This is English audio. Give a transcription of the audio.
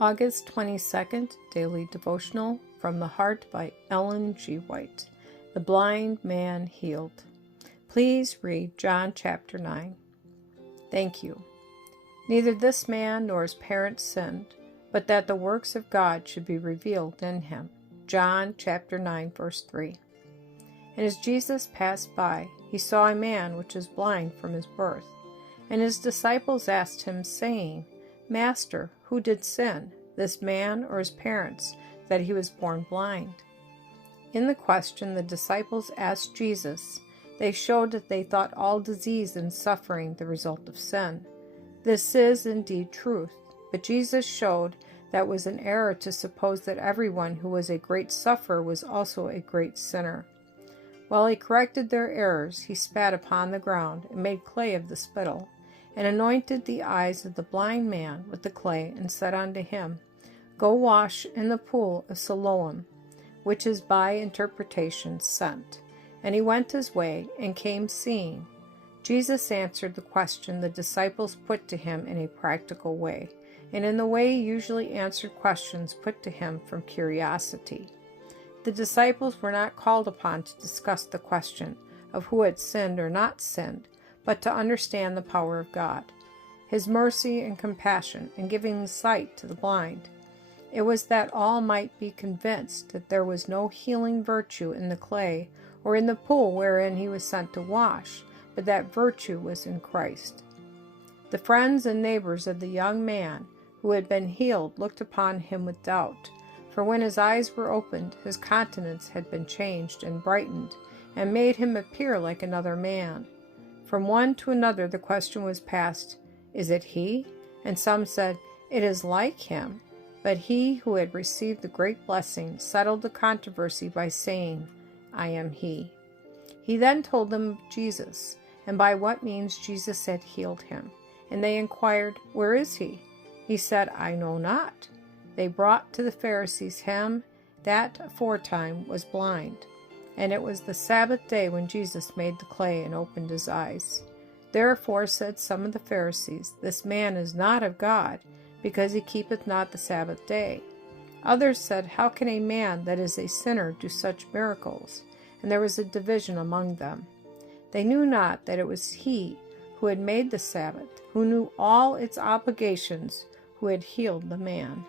August 22nd, Daily Devotional from the Heart by Ellen G. White. The Blind Man Healed. Please read John chapter 9. Thank you. Neither this man nor his parents sinned, but that the works of God should be revealed in him. John chapter 9, verse 3. And as Jesus passed by, he saw a man which was blind from his birth. And his disciples asked him, saying, Master, who did sin, this man or his parents, that he was born blind? In the question the disciples asked Jesus, they showed that they thought all disease and suffering the result of sin. This is indeed truth, but Jesus showed that it was an error to suppose that everyone who was a great sufferer was also a great sinner. While he corrected their errors, he spat upon the ground and made clay of the spittle, and anointed the eyes of the blind man with the clay, and said unto him, Go wash in the pool of Siloam, which is by interpretation sent. And he went his way, and came seeing. Jesus answered the question the disciples put to him in a practical way, and in the way he usually answered questions put to him from curiosity. The disciples were not called upon to discuss the question of who had sinned or not sinned, but to understand the power of God, His mercy and compassion in giving sight to the blind. It was that all might be convinced that there was no healing virtue in the clay or in the pool wherein he was sent to wash, but that virtue was in Christ. The friends and neighbors of the young man who had been healed looked upon him with doubt, for when his eyes were opened, his countenance had been changed and brightened, and made him appear like another man. From one to another the question was passed, Is it he? And some said, It is like him. But he who had received the great blessing settled the controversy by saying, I am he. He then told them of Jesus, and by what means Jesus had healed him. And they inquired, Where is he? He said, I know not. They brought to the Pharisees him that aforetime was blind. And it was the Sabbath day when Jesus made the clay and opened his eyes. Therefore said some of the Pharisees, This man is not of God, because he keepeth not the Sabbath day. Others said, How can a man that is a sinner do such miracles? And there was a division among them. They knew not that it was he who had made the Sabbath, who knew all its obligations, who had healed the man.